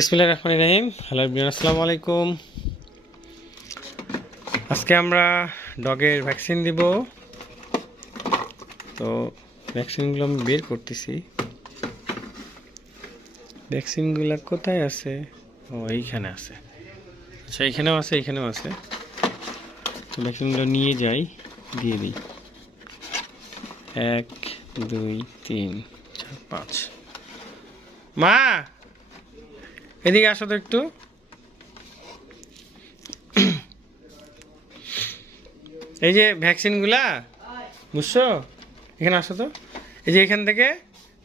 বিসমিল্লাহ রহমান রহিম। হ্যালো আসসালামু আলাইকুম। আজকে আমরা ডগের ভ্যাকসিন দিব। তো ভ্যাকসিনগুলো আমি বের করতেছি। ভ্যাকসিনগুলো কোথায় আছে? ও, এইখানে আছে। আচ্ছা এইখানেও আছে এইখানেও আছে। তো ভ্যাকসিনগুলো নিয়ে যাই, দিয়ে দিই। এক, দুই, তিন, চার, পাঁচ। মা! এদিকে আসো তো একটু। এই যে ভ্যাকসিনগুলা, বুঝছ? এখানে আসো তো। এই যে এখান থেকে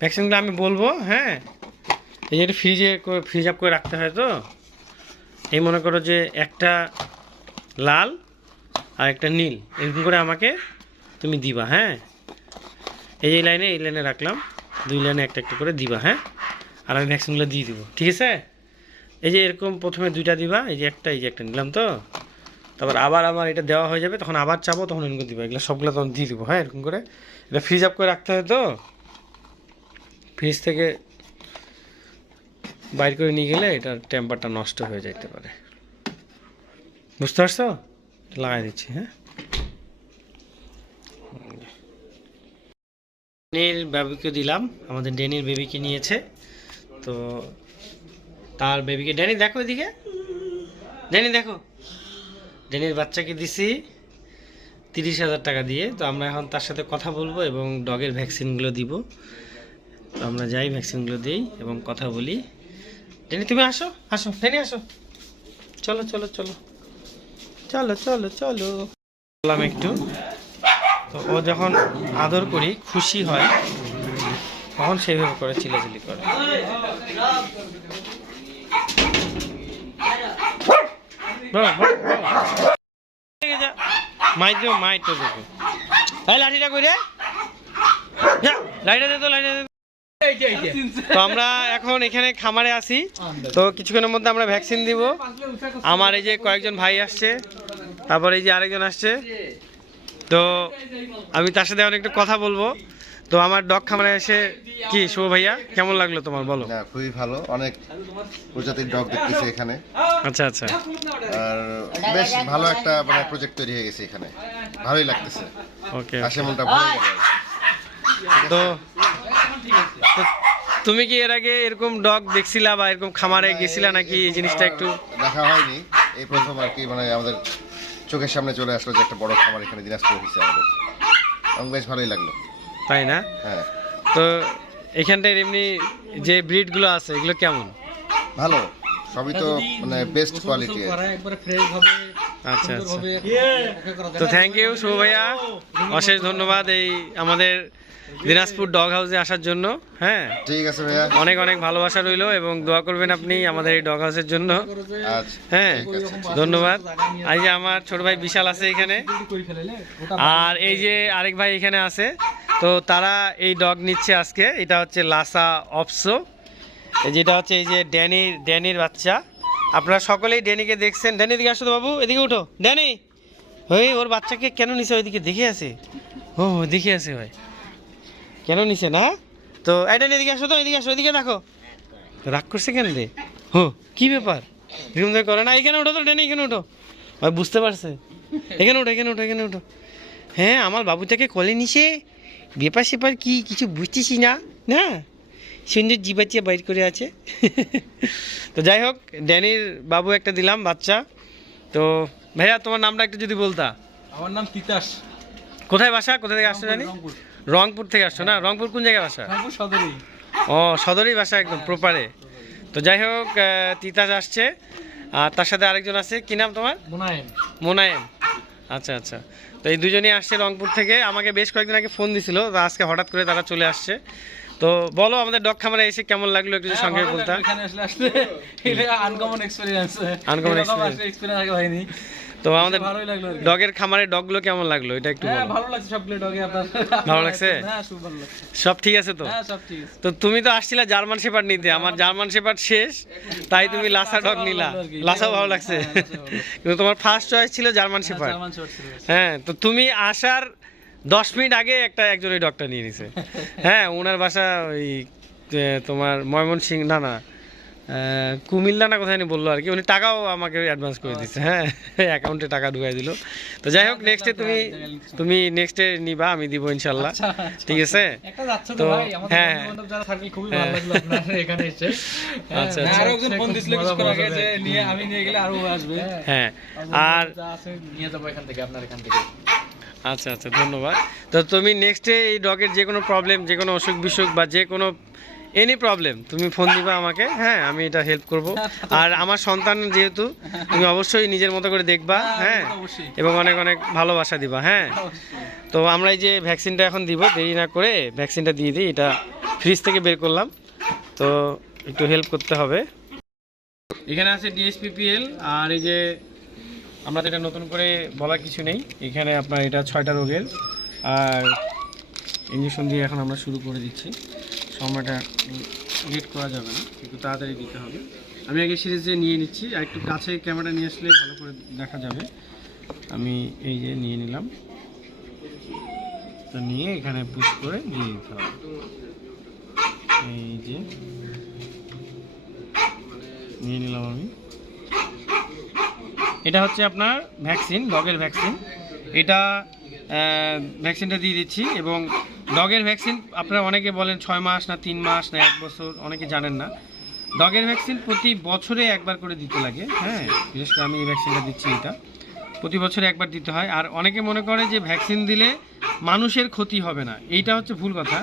ভ্যাকসিনগুলো আমি বলব হ্যাঁ? এই যে এটা ফ্রিজে ফ্রিজ আপ করে রাখতে হয় তো। এই মনে করো যে একটা লাল আর একটা নীল, এরকম করে আমাকে তুমি দিবা হ্যাঁ? এই যে লাইনে, এই লাইনে রাখলাম। দুই লাইনে একটা একটা করে দিবা হ্যাঁ? আর আমি ভ্যাকসিনগুলো দিয়ে দিব, ঠিক আছে? এই যে এরকম প্রথমে দুইটা দিবা, এই যে একটা, এই যে একটা নিলাম তো। তারপর আবার আমার এটা দেওয়া হয়ে যাবে, তখন আবার চাবো, তখন এরকম দিবা। এগুলো সবগুলো তখন দিয়ে দিব হ্যাঁ এরকম করে। এটা ফ্রিজ আপ করে রাখতে হয় তো। ফ্রিজ থেকে বাইর করে নিয়ে গেলে এটার টেম্পারটা নষ্ট হয়ে যাইতে পারে। বুঝতে পারছ? লাগাই দিচ্ছি হ্যাঁ। ডেনির বেবিকে দিলাম, আমাদের ডেনির বেবিকে নিয়েছে। তো তার বেবিকে ড্যানি, দেখো এদিকে। ড্যানি, দেখো। ড্যানির বাচ্চাকে দিছি তিরিশ হাজার টাকা দিয়ে। তো আমরা এখন তার সাথে কথা বলব এবং ডগের ভ্যাকসিনগুলো দিব। তো আমরা যাই, ভ্যাকসিনগুলো দিই এবং কথা বলি। ড্যানি, তুমি আসো? আসো। ড্যানি, আসো। চলো চলো চলো। চলো চলো চলো। বললাম একটু। তো ও যখন আদর করি, খুশি হয়, তখন সেইভাবে করে চিলাচিলি করে বলো, বলো, বলো। এদিকে যা। মাইর মাইর তো লাঠিটা কই রে? লাইটা দে তো লাইটা তো। আমরা এখন এখানে খামারে আছি। তো কিছুক্ষণের মধ্যে আমরা ভ্যাকসিন দিব। আমার এই যে কয়েকজন ভাই আসছে, তারপর এই যে আরেকজন আসছে। তো আমি তার সাথে অনেক একটু কথা বলব। তো আমার ডগ খামারে এসে কি শুভ ভাইয়া? কেমন লাগল তোমার? বলো। না খুবই ভালো। অনেক প্রজাতির ডগ দেখতেছি এখানে। আচ্ছা আচ্ছা। আর বেশ ভালো একটা মানে প্রজেক্ট তৈরি হয়ে গেছে এখানে। ভালোই লাগতেছে। ওকে আসে মনটা। তো তো তুমি কি এর আগে এরকম ডগ দেখছিলা বা এরকম খামারে গেছিলা নাকি এই জিনিসটা একটু? দেখা হয়নি। এই প্রথম আর কি মানে আমাদের চোখের সামনে চলে আসলো যে একটা বড় খামার এখানে দিনাজপুর হয়েছে আমাদের। এবং বেশ ভালোই লাগল। তাই না? হ্যাঁ। তো এখানটায় এমনি যে ব্রিডগুলো আছে এগুলো কেমন? ভালো। সবই তো মানে বেস্ট কোয়ালিটি আচ্ছা আচ্ছা। তো থ্যাংক ইউ শুভ ভাইয়া। অশেষ ধন্যবাদ এই আমাদের দিনাজপুর ডগ হাউসে আসার জন্য হ্যাঁ? ঠিক আছে ভাইয়া। অনেক অনেক ভালোবাসা রইল এবং দোয়া করবেন আপনি আমাদের এই ডগ হাউসের জন্য। আচ্ছা হ্যাঁ ধন্যবাদ। এই যে আমার ছোট ভাই বিশাল আছে এখানে। আর এই যে আরেক ভাই এখানে আছে তো তারা এই ডগ নিচ্ছে আজকে এটা হচ্ছে লাসা অপসো। যেটা হচ্ছে এই যে ড্যানির ড্যানির বাচ্চা। আপনারা সকলেই ড্যানিকে দেখছেন। ড্যানি, এদিকে আসো বাবু, এদিকে উঠো। ড্যানি! ওই ওর বাচ্চাকে কেন নিছে? ওইদিকে দেখে আছে ও, দেখে আছে ভাই। কেন নিছে না? তো, এই ড্যানি, এদিকে আসো তো, এদিকে আসো, এদিকে দেখো। রাগ করছে কেন রে? হো, কি ব্যাপার? এরকম করে না। এখানে উঠো তো, ড্যানি, এখানে উঠো। ভাই, বুঝতে পারছে। এখানে উঠো এখানে উঠো এখানে উঠো। হ্যাঁ আমার বাবুটাকে কোলে নিছে? ব্যাপার সেপার কি, কিছু বুঝতেছি না না? সুন্দর জিবাচিয়া বাইর করে আছে। তো যাই হোক ড্যানির বাবু একটা দিলাম বাচ্চা। তো ভাইয়া তোমার নামটা একটু যদি বলতা। আমার নাম তিতাস। কোথায় বাসা? কোথা থেকে আসছো জানি রংপুর। থেকে আসছো না? রংপুর কোন জায়গায় বাসা? সদরেই। ও সদরই বাসা একদম প্রপারে তো যাই হোক তিতাস আসছে। আর তার সাথে আরেকজন আছে কি নাম তোমার? মোনায়েম। মোনায়েম। আচ্ছা আচ্ছা। তো এই দুজনেই আসছে রংপুর থেকে। আমাকে বেশ কয়েকদিন আগে ফোন দিছিল আজকে হঠাৎ করে তারা চলে আসছে। তো বলো আমাদের ডগ খামারে এসে কেমন লাগল একটু যদি সঙ্গে বলতা। এখানে আসলে আসলে। এটা আনকমন এক্সপেরিয়েন্স experience. এক্সপেরিয়েন্স আগে হয়নি। তো আমাদের ভালোই লাগল ডগের খামারে ডগগুলো কেমন লাগল এটা একটু হ্যাঁ বলো। ভালো লাগছে সবগুলো ডগে আপনার। ভালো লাগছে? হ্যাঁ খুব ভালো লাগছে। সব ঠিক আছে তো? হ্যাঁ সব ঠিক আছে। তো তুমি তো আসছিলা জার্মান শেপার্ড নিতে আমার জার্মান শেপার্ড শেষ তাই তুমি লাসা ডগ নিলা। লাসাও ভালো লাগছে। হ্যাঁ, লাসা ভালো লাগছে। কিন্তু তোমার ফার্স্ট চয়েস ছিল জার্মান শেপার্ড। জার্মান শর্ট ছিল। হ্যাঁ তো তুমি আসার দশ মিনিট আগে একটা একজন ওই ডগটা নিয়ে নিছে হ্যাঁ ওনার বাসা ওই তোমার ময়মনসিং না না কুমিল্লা না কোথায় বলল আর কি উনি টাকাও আমাকে অ্যাডভান্স করে দিচ্ছে হ্যাঁ অ্যাকাউন্টে টাকা ঢুকাই দিল তো যাই হোক নেক্সটে তুমি তুমি নেক্সটে নিবা আমি দিব ইনশাল্লাহ আচ্ছা, আচ্ছা। ঠিক আছে তো হ্যাঁ। আচ্ছা, হ্যাঁ, আচ্ছা। আরও হ্যাঁ নিয়ে যাব এখান থেকে আপনার এখান থেকে আচ্ছা আচ্ছা ধন্যবাদ। তো তুমি নেক্সটে এই ডগের যে কোনো প্রবলেম যে কোনো অসুখ বিসুখ বা যে কোনো এনি প্রবলেম তুমি ফোন দিবা আমাকে হ্যাঁ আমি এটা হেল্প করব। আর আমার সন্তান যেহেতু তুমি অবশ্যই নিজের মতো করে দেখবা হ্যাঁ এবং অনেক অনেক ভালোবাসা দিবা হ্যাঁ। তো আমরা এই যে ভ্যাকসিনটা এখন দিব দেরি না করে ভ্যাকসিনটা দিয়ে দিই এটা ফ্রিজ থেকে বের করলাম। তো একটু হেল্প করতে হবে। এখানে আছে ডিএসপিপিএল আর এই যে আমরা তো এটা নতুন করে বলার কিছু নেই। এখানে আপনার এটা ছয়টা রোগের। আর ইঞ্জেকশন দিয়ে এখন আমরা শুরু করে দিচ্ছি। সময়টা লেট করা যাবে না, একটু তাড়াতাড়ি দিতে হবে। আমি আগে সিরিজ সিরিজে নিয়ে নিচ্ছি, আর একটু কাছে ক্যামেরা নিয়ে আসলে ভালো করে দেখা যাবে। আমি এই যে নিয়ে নিলাম। তো নিয়ে এখানে পুশ করে দিয়ে দিতে হবে। এই যে। নিয়ে নিলাম আমি। এটা হচ্ছে আপনার ভ্যাকসিন, ডগের ভ্যাকসিন। এটা ভ্যাকসিনটা দিয়ে দিচ্ছি এবং ডগের ভ্যাকসিন আপনারা অনেকে বলেন ছয় মাস না তিন মাস না এক বছর, অনেকে জানেন না। ডগের ভ্যাকসিন প্রতি বছরে একবার করে দিতে লাগে হ্যাঁ? বিশেষ করে আমি এই ভ্যাকসিনটা দিচ্ছি এটা। প্রতি বছরে একবার দিতে হয়। আর অনেকে মনে করে যে ভ্যাকসিন দিলে মানুষের ক্ষতি হবে না। এইটা হচ্ছে ভুল কথা।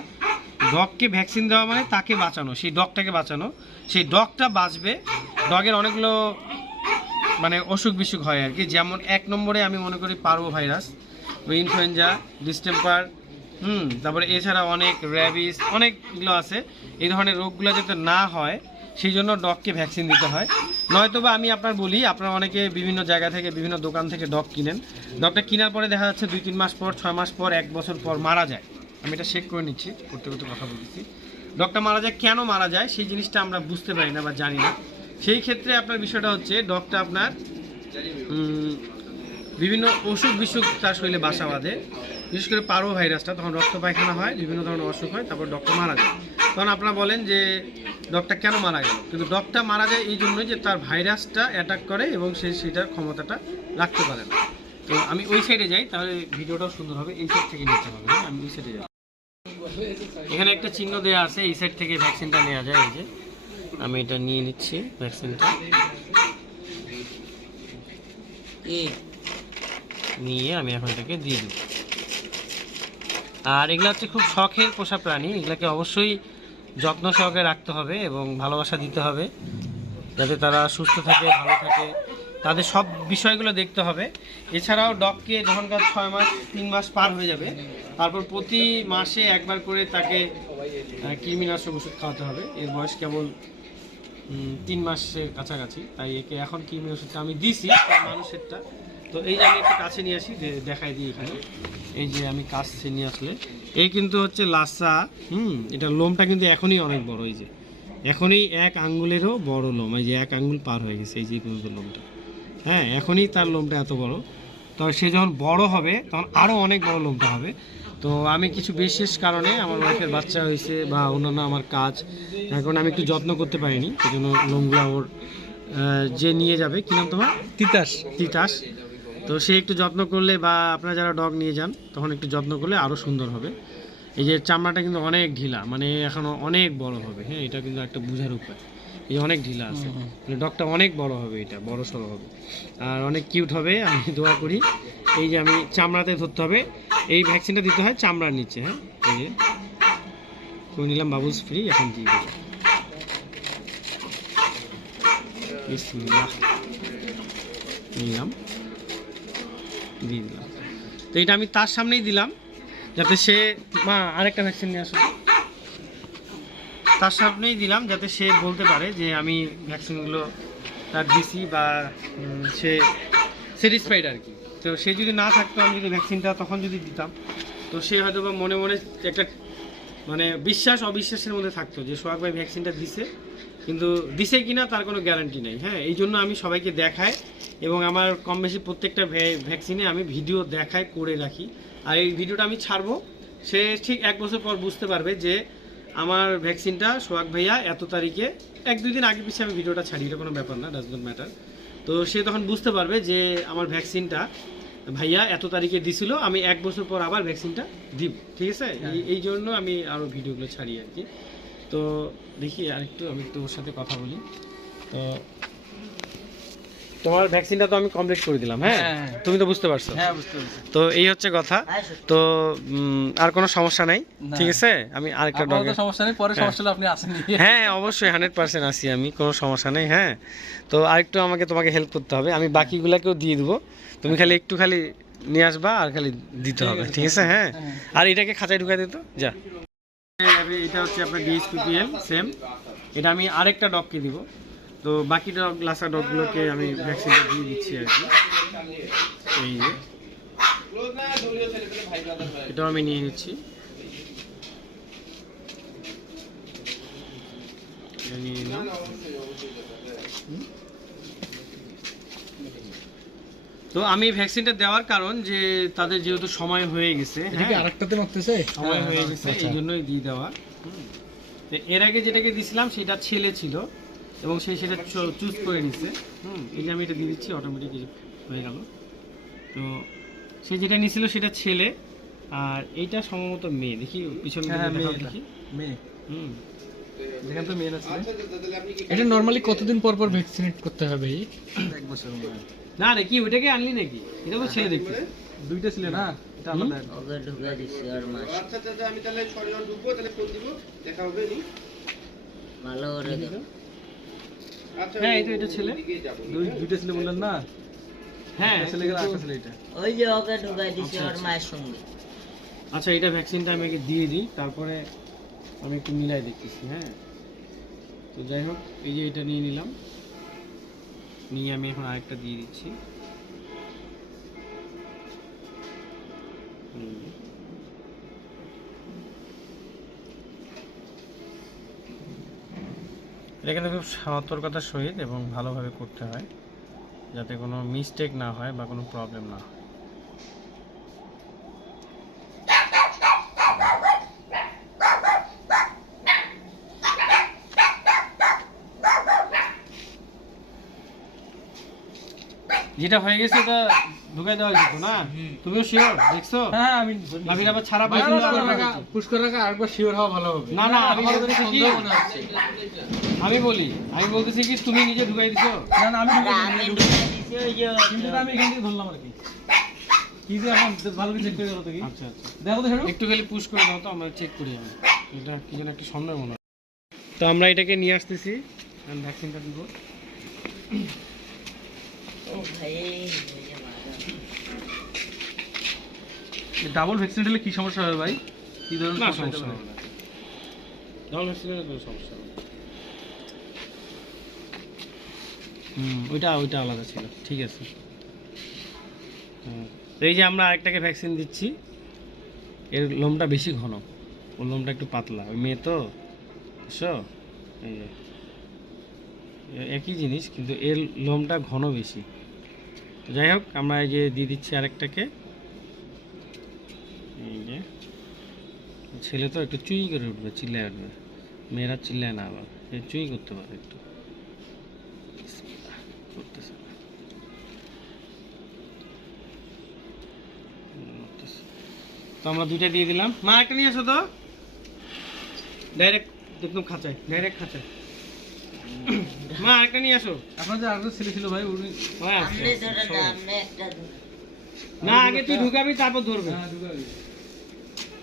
ডগকে ভ্যাকসিন দেওয়া মানে তাকে বাঁচানো, সেই ডগটাকে বাঁচানো। সেই ডগটা বাঁচবে। ডগের অনেকগুলো মানে অসুখ বিসুখ হয় আর কি। যেমন এক নম্বরে আমি মনে করি পার্বো ভাইরাস ইনফ্লুয়েঞ্জা ডিস্টেম্পার হুম, তারপরে এছাড়া অনেক র্যাবিস অনেকগুলো আছে। এই ধরনের রোগগুলো যাতে না হয়, সেই জন্য ডগকে ভ্যাকসিন দিতে হয়। নয়তো বা আমি আপনার বলি, আপনারা অনেকে বিভিন্ন জায়গা থেকে, বিভিন্ন দোকান থেকে ডগ কিনেন। ডগটা কেনার পরে দেখা যাচ্ছে দুই, তিন মাস পর, ছয় মাস পর, এক বছর পর মারা যায়। আমি এটা চেক করে নিচ্ছি, করতে করতে কথা বলতেছি। ডগটা মারা যায়, কেন মারা যায়, সেই জিনিসটা আমরা বুঝতে পারি না বা জানি না। সেই ক্ষেত্রে আপনার বিষয়টা হচ্ছে, ডগটা আপনার বিভিন্ন অসুখ বিসুখ তার শরীরে বাসা বাঁধে। বিশেষ করে পারো ভাইরাসটা, তখন রক্ত পায়খানা হয়, বিভিন্ন ধরনের অসুখ হয়, তারপর ডক্টর মারা যায়। তখন আপনারা বলেন যে, ডগটা কেন মারা গেল? কিন্তু ডগটা মারা যায় এই জন্যই যে তার ভাইরাসটা অ্যাটাক করে এবং সে সেটার ক্ষমতাটা রাখতে পারে না। তো আমি ওই সাইডে যাই, তাহলে ভিডিওটাও সুন্দর হবে, এই সাইড থেকে নিতে হবে হ্যাঁ? আমি ওই সাইডে যাই। এখানে একটা চিহ্ন দেওয়া আছে, এই সাইড থেকে ভ্যাকসিনটা নেওয়া যায়, এই যে। আমি এটা নিয়ে নিচ্ছি ভ্যাকসিনটা নিয়ে আমি এখন এটাকে দিয়ে দিই আর এগুলো হচ্ছে খুব শখের পোষা প্রাণী এগুলোকে অবশ্যই যত্ন সহকারে রাখতে হবে এবং ভালোবাসা দিতে হবে। যাতে তারা সুস্থ থাকে ভালো থাকে। তাদের সব বিষয়গুলো দেখতে হবে। এছাড়াও ডগকে যখনকার ছয় মাস তিন মাস পার হয়ে যাবে তারপর প্রতি মাসে একবার করে তাকে কৃমিনাশক ওষুধ খাওয়াতে হবে। এর বয়স কেবল তিন মাসের কাছাকাছি। তাই একে এখন কৃমি ওষুধটা আমি দিছি মানুষেরটা তো এই যে আমি একটু কাছে নিয়ে আসি দেখাই দিই এখানে। এই যে আমি কাছে নিয়ে আসলে। এই কিন্তু হচ্ছে লাসা, হুম, এটা লোমটা কিন্তু এখনই অনেক বড়, এই যে। এখনই এক আঙ্গুলেরও বড় লোম, এই যে এক আঙ্গুল পার হয়ে গেছে, এই যে পর্যন্ত লোমটা। হ্যাঁ এখনই তার লোমটা এত বড়। তবে সে যখন বড় হবে, তখন আরও অনেক বড় লোমটা হবে। তো আমি কিছু বিশেষ কারণে আমার ওয়াইফের বাচ্চা হয়েছে বা অন্যান্য আমার কাজ এখন আমি একটু যত্ন করতে পারিনি সেই জন্য লোমগুলো ওর যে নিয়ে যাবে কি নাম তোমার? তিতাস। তিতাস। তো সে একটু যত্ন করলে বা আপনারা যারা ডগ নিয়ে যান তখন একটু যত্ন করলে আরও সুন্দর হবে। এই যে চামড়াটা কিন্তু অনেক ঢিলা মানে এখনও অনেক বড় হবে হ্যাঁ এটা কিন্তু একটা বোঝার উপায়। এই অনেক ঢিলা আছে মানে ডগটা অনেক বড় হবে এটা বড় সড়ো হবে। আর অনেক কিউট হবে আমি দোয়া করি। এই যে আমি চামড়াতে ধরতে হবে এই ভ্যাকসিনটা দিতে হয় চামড়ার নিচে হ্যাঁ? এই যে। করে নিলাম বাবুস ফ্রি এখন দিয়ে দেবো নিলাম। দিয়ে দিলাম। তো এটা আমি তার সামনেই দিলাম, যাতে সে, মা, আরেকটা ভ্যাকসিন নিয়ে আসো। তার সামনেই দিলাম, যাতে সে বলতে পারে যে আমি ভ্যাকসিনগুলো তার দিছি বা সে স্যাটিসফাইড আর কি। তো সে যদি না থাকতো, আমি যদি ভ্যাকসিনটা তখন যদি দিতাম, তো সে হয়তো বা মনে মনে একটা মানে বিশ্বাস, অবিশ্বাসের মধ্যে থাকতো যে সোহাগ ভাই ভ্যাকসিনটা দিছে, কিন্তু দিছে কিনা তার কোনো গ্যারান্টি নেই। হ্যাঁ এই জন্য আমি সবাইকে দেখাই এবং আমার কম বেশি প্রত্যেকটা ভ্যাকসিনে আমি ভিডিও দেখাই, করে রাখি। আর এই ভিডিওটা আমি ছাড়বো। সে ঠিক এক বছর পর বুঝতে পারবে যে আমার ভ্যাকসিনটা সোহাগ ভাইয়া এত তারিখে, এক দুই দিন আগে পিছিয়ে আমি ভিডিওটা ছাড়ি, এটা কোনো ব্যাপার না ডাজ ম্যাটার তো সে তখন বুঝতে পারবে যে আমার ভ্যাকসিনটা ভাইয়া এত তারিখে দিছিল আমি এক বছর পর আবার ভ্যাকসিনটা দিব ঠিক আছে? এই- এই জন্য আমি আরও ভিডিওগুলো ছাড়ি আর কি। তো দেখি আরেকটু আমি একটু ওর সাথে কথা বলি। তো তোমার ভ্যাকসিনটা তো আমি কমপ্লিট করে দিলাম হ্যাঁ? হ্যাঁ, হ্যাঁ। তুমি তো বুঝতে পারছ। হ্যাঁ বুঝতে পেরেছি। তো এই হচ্ছে কথা। তো আর কোনো সমস্যা নাই ঠিক আছে? আমি আরেকটা আপনার সমস্যা নেই পরে হ্যাঁ। সমস্যা হলে আপনি আসেন হ্যাঁ অবশ্যই হান্ড্রেড পার্সেন্ট আসি আমি কোনো সমস্যা নেই হ্যাঁ? তো আরেকটু আমাকে তোমাকে হেল্প করতে হবে আমি বাকিগুলাকেও দিয়ে দেবো। তুমি খালি একটু খালি নিয়ে আসবা আর খালি দিতে হবে ঠিক আছে? হ্যাঁ? আর এটাকে খাঁচায় ঢুকাই দিত যা। এটা হচ্ছে আপনার ডিএসপিপিএল সেম এটা আমি আরেকটা ডগকে দিব। তো বাকি ডগ লাসা ডগগুলোকে আমি ভ্যাকসিনটা দিয়ে দিচ্ছি আর কি। এই যে। এটাও আমি নিয়ে নিচ্ছি। নিয়ে নিলাম। তো আমি ভ্যাকসিনটা দেওয়ার কারণ যে তাদের যেহেতু সময় হয়ে গেছে হ্যাঁ। আরেকটাতে মারতেছে সময় হয়ে গেছে এই জন্যই দিয়ে দেওয়া। তো এর আগে যেটাকে দিছিলাম সেটা ছেলে ছিল। এবং সে সেটা চুজ করে নিছে। হুম এই যে আমি এটা দিয়ে দিচ্ছি অটোমেটিক হয়ে গেল। তো সে যেটা নিছিল সেটা ছেলে আর এইটা সম্ভবত মেয়ে। দেখি পিছন দিকে হ্যাঁ, দেখাও দেখি। মেয়ে। হুম। যেখানে তো মেয়ে আছে এটা নর্মালি কতদিন পর পর ভ্যাকসিনেট করতে হবে এই? এক বছর মনে না রে কি ওইটাকে আনলি নাকি? এটা তো ছেলে দেখতে দুইটা ছিল না? এটা আলাদা। ওকে ঢুকে দিচ্ছি আর মাস ভালো করে দেখো। হ্যাঁ এই তো এটা ছেলে। দুই দুইটা ছিল বললেন না? হ্যাঁ ছেলে গেলে একটা ছেলে এটা। ওই যে ওকে ঢুকে দিচ্ছি ওর মায়ের সঙ্গে। আচ্ছা এটা ভ্যাকসিনটা আমি দিয়ে দিই তারপরে আমি একটু মিলাই দেখতেছি হ্যাঁ? তো যাই হোক এই যে এটা নিয়ে নিলাম। নিয়ে আমি এখন আরেকটা দিয়ে দিচ্ছি। হুম। এটা কিন্তু খুব সতর্কতার সহিত এবং ভালোভাবে করতে হয়, যাতে কোনো মিস্টেক না হয় বা কোনো প্রবলেম না হয়। যেটা হয়ে গেছে এটা ঢুকাই দেওয়া যেত না? তুমিও শিওর দেখছ? হ্যাঁ আমি আমি আবার ছাড়া পাইছি করে রাখা আরেকবার শিওর হওয়া ভালো হবে। না না আমি বলতেছি কি? মনে হচ্ছে আমি বলি আমি বলতেছি কি তুমি নিজে ঢুকাই দিছো? না না আমি কিন্তু আমি এখান থেকে ধরলাম আর কি। কি যে এখন ভালো করে চেক করে গেল তো কি আচ্ছা আচ্ছা। দেখো তো সেটা একটু খালি পুশ করে দাও তো আমরা চেক করি আমি। এটা কি যেন একটু সন্দেহ মনে হয়। তো আমরা এটাকে নিয়ে আসতেছি ভ্যাকসিনটা দিব। ও ভাই ওই যে মারা। ডাবল ভ্যাকসিন হলে কি সমস্যা হবে ভাই? কি ধরনের না সমস্যা হবে? না। ডাবল ভ্যাকসিনের কোনো সমস্যা হবে হুম ওইটা ওইটা আলাদা ছিল ঠিক আছে। এই যে আমরা আরেকটাকে ভ্যাকসিন দিচ্ছি এর লোমটা বেশি ঘন ওর লোমটা একটু পাতলা। ওই মেয়ে তো বুঝছ? এই যে একই জিনিস কিন্তু এর লোমটা ঘন বেশি। যাই হোক আমরা এই যে দিয়ে দিচ্ছি আরেকটাকে এই যে ছেলে তো একটু চুই করে উঠবে চিল্লায় উঠবে। মেয়েরা চিল্লায় না আবার সে চুই করতে পারে একটু। করতেছে। তো আমরা দুইটা দিয়ে দিলাম। মা একটা নিয়ে আসো তো। ডাইরেক্ট একদম খাঁচায় ডাইরেক্ট খাঁচায়। মা একটা নিয়ে আসো আপনার যে আরেকটা ছেলে ছিল ভাই উনি। না আগে তুই ঢুকাবি তারপর ধরবে। হ্যাঁ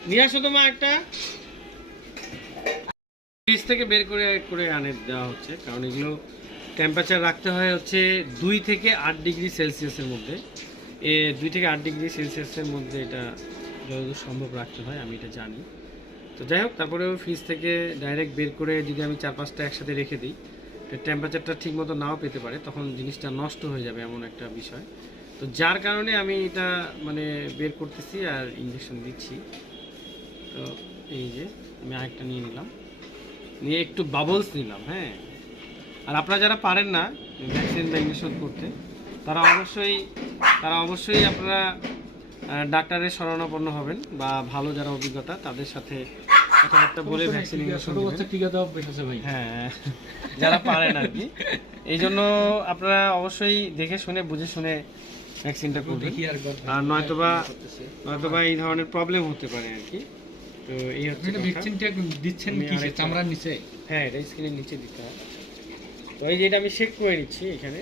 নিয়ে একটা। ফ্রিজ থেকে বের করে করে আনে দেওয়া হচ্ছে, কারণ এগুলো টেম্পারেচার রাখতে হয় হচ্ছে দুই থেকে আট ডিগ্রি সেলসিয়াসের মধ্যে। এ দুই থেকে আট ডিগ্রি সেলসিয়াসের মধ্যে এটা যতদূর সম্ভব রাখতে হয়, আমি এটা জানি। তো যাই হোক, তারপরেও ফ্রিজ থেকে ডাইরেক্ট বের করে যদি আমি চার পাঁচটা একসাথে রেখে দিই টেম্পারেচারটা ঠিক মতো নাও পেতে পারে, তখন জিনিসটা নষ্ট হয়ে যাবে এমন একটা বিষয়। তো যার কারণে আমি এটা মানে বের করতেছি আর ইঞ্জেকশন দিচ্ছি। তো এই যে আমি আরেকটা নিয়ে নিলাম। নিয়ে একটু বাবলস নিলাম হ্যাঁ? আর আপনারা যারা পারেন না ভ্যাকসিন বা ইঞ্জেকশন করতে তারা অবশ্যই তারা অবশ্যই আপনারা ডাক্তারের শরণাপন্ন হবেন বা ভালো যারা অভিজ্ঞতা তাদের সাথে কথাবার্তা বলে ছোট বাচ্চা টিকা দেওয়া অভ্যেস আছে ভাই। হ্যাঁ যারা পারেন আর কি। এই জন্য আপনারা অবশ্যই দেখে শুনে বুঝে শুনে ভ্যাকসিনটা করবেন। আর নয়তোবা নয়তোবা এই ধরনের প্রবলেম হতে পারে আর কি। তো এই হচ্ছে এটা। ভ্যাকসিনটা দিচ্ছেন আমি কি চামড়ার নিচে? হ্যাঁ এটা স্ক্রিনের নিচে দিতে হয়। তো এই যে এটা আমি শেক করে নিচ্ছি এখানে।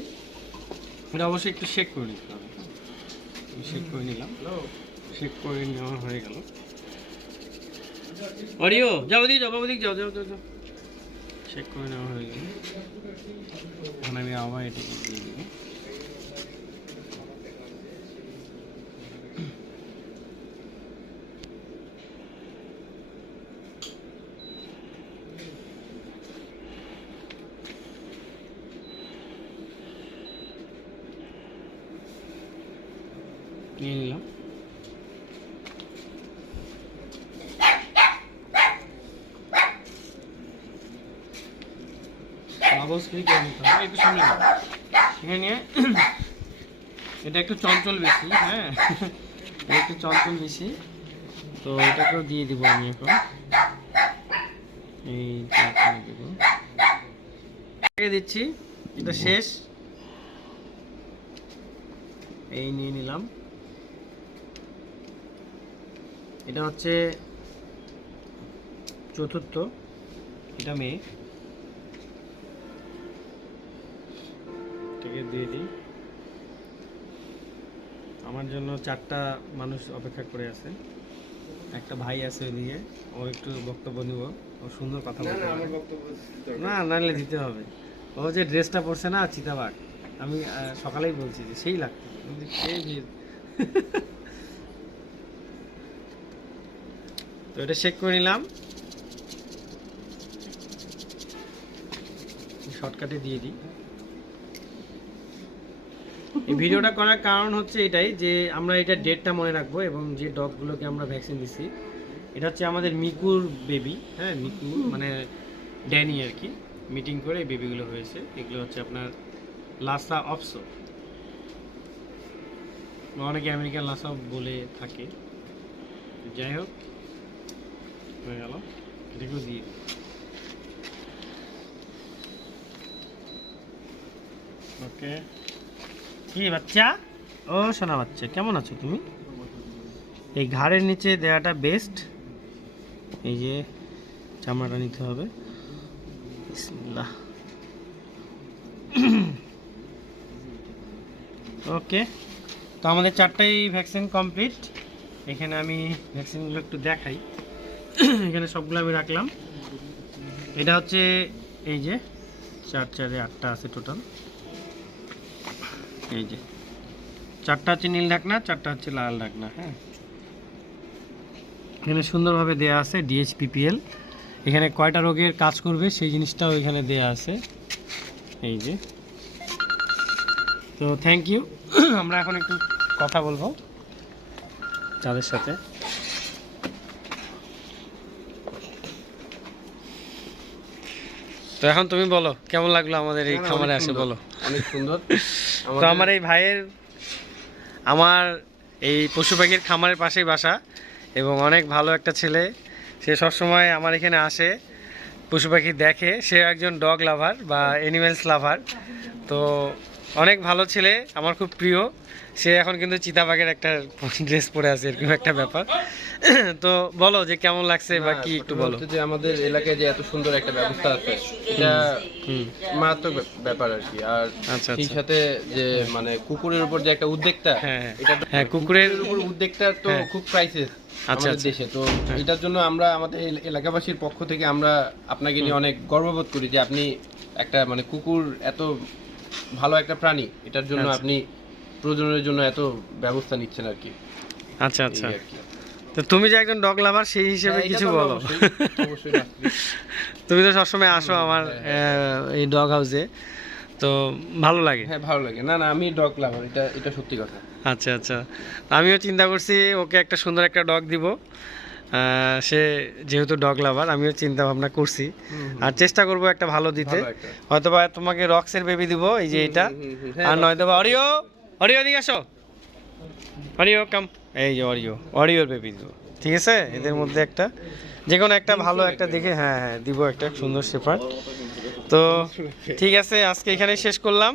এটা অবশ্যই একটু শেক করে নিতে হবে। শেক করে নিলাম। শেক করে নেওয়া হয়ে গেল। অরিও যাও দিক যাও বাবু যাও যাও যাও যাও। শেক করে নেওয়া হয়ে গেল। এখন আমি আবার এটাকে দিয়ে দিব। নিয়ে নিলাম। একটু নাও। এখানে নিয়ে এটা একটু চঞ্চল বেশি হ্যাঁ? একটু চঞ্চল বেশি। তো এটাকেও দিয়ে দিব আমি এখন। এই দেবো। দিচ্ছি। এটা শেষ। এই নিয়ে নিলাম। এটা হচ্ছে চতুর্থ এটা মেয়ে। এটাকে দিয়ে দিই। আমার জন্য চারটা মানুষ অপেক্ষা করে আছে। একটা ভাই আছে ওইদিকে ওর একটু বক্তব্য নিব। ও সুন্দর কথা বলতে। না নাহলে দিতে হবে। ও যে ড্রেসটা পরছে না চিতাবাগ আমি সকালেই বলছি যে সেই লাগতো বলি, ভিড় তো এটা চেক করে নিলাম। শর্টকাটে দিয়ে দিই। এই ভিডিওটা করার কারণ হচ্ছে এটাই যে আমরা এটা ডেটটা মনে রাখব এবং যে ডগগুলোকে আমরা ভ্যাকসিন দিছি, এটা হচ্ছে আমাদের মিকুর বেবি হ্যাঁ মিকু মানে ড্যানি আর কি মিটিং করে এই বেবিগুলো হয়েছে। এগুলো হচ্ছে আপনার লাসা অপসো বা অনেকে আমেরিকান লাসা বলে থাকে। যাই হোক। হয়ে গেল এটাকেও দিয়ে ওকে কি বাচ্চা? ও সোনা বাচ্চা, কেমন আছো তুমি? এই ঘাড়ের নিচে দেওয়াটা বেস্ট এই যে চামড়াটা নিতে হবে। বিসমিল্লাহ। ওকে তো আমাদের চারটাই ভ্যাকসিন কমপ্লিট এখানে আমি ভ্যাকসিনগুলো একটু দেখাই। এখানে সবগুলো আমি রাখলাম। এটা হচ্ছে এই যে, চার, চারে আটটা আছে টোটাল এই যে, চারটা হচ্ছে নীল ঢাকনা, চারটা হচ্ছে লাল ঢাকনা হ্যাঁ। এখানে সুন্দরভাবে দেয়া আছে ডিএইচপিপিএল এখানে কয়টা রোগের কাজ করবে সেই জিনিসটাও এখানে দেয়া আছে। এই যে। তো থ্যাংক ইউ আমরা এখন একটু কথা বলব। তাদের সাথে। তো এখন তুমি বলো কেমন লাগল আমাদের এই খামারে আসে বলো। অনেক সুন্দর। তো আমার এই ভাইয়ের আমার এই পশু পাখির খামারের পাশেই বাসা এবং অনেক ভালো একটা ছেলে। সে সবসময় আমার এখানে আসে পশু পাখি দেখে। সে একজন ডগ লাভার বা অ্যানিমেলস লাভার। তো অনেক ভালো ছেলে আমার খুব প্রিয় সে এখন কিন্তু চিতাবাঘের একটা ড্রেস পরে আছে এরকম একটা ব্যাপার তো বলো যে কেমন লাগছে বা কি একটু বলো যে আমাদের এলাকায় যে এত সুন্দর একটা ব্যবস্থা আছে এটা মারাত্মক ব্যাপার আর কি আর আচ্ছা সেই আচ্ছা সাথে যে মানে কুকুরের উপর যে একটা উদ্যোগটা হ্যাঁ হ্যাঁ। হ্যাঁ কুকুরের উপর উদ্যোগটা তো হ্যাঁ। খুব ক্রাইসিস আচ্ছা, আচ্ছা। দেশে তো। এটার জন্য আমরা আমাদের এলাকাবাসীর পক্ষ থেকে আমরা আপনাকে নিয়ে অনেক গর্ববোধ করি যে আপনি একটা মানে কুকুর এত ভালো একটা প্রাণী এটার জন্য আচ্ছা। আপনি প্রজননের জন্য এত ব্যবস্থা নিচ্ছেন আর কি। আচ্ছা আচ্ছা। তো তুমি যে একজন ডগ লাভার সেই হিসেবে হ্যাঁ, কিছু বলো। তুমি তো সবসময় আসো আমার হ্যাঁ, এই ডগ হাউসে তো ভালো লাগে? হ্যাঁ ভালো লাগে। না না আমি ডগ লাভার এটা এটা সত্যি কথা। আচ্ছা আচ্ছা। আমিও চিন্তা করছি ওকে একটা সুন্দর একটা ডগ দিব। সে যেহেতু ডগ লাভার আমিও চিন্তা ভাবনা করছি আর চেষ্টা করব একটা ভালো দিতে। হয়তোবা তোমাকে রক্সের বেবি দিব এই যে এটা। আর নয়তো বা অরিও অরিও দিকে আসো। অরিও কাম এই যে অরিও অরিওর বেবি দিব। ঠিক আছে? এদের মধ্যে একটা। যে কোনো একটা ভালো একটা দেখে হ্যাঁ হ্যাঁ দিব একটা সুন্দর শেপার্ড তো ঠিক আছে আজকে এখানেই শেষ করলাম।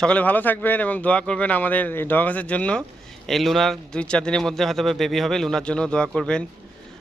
সকালে ভালো থাকবেন এবং দোয়া করবেন আমাদের এই ডগ হাউসের জন্য। এই লুনার দুই চার দিনের মধ্যে হয়তো বেবি হবে লুনার জন্য দোয়া করবেন।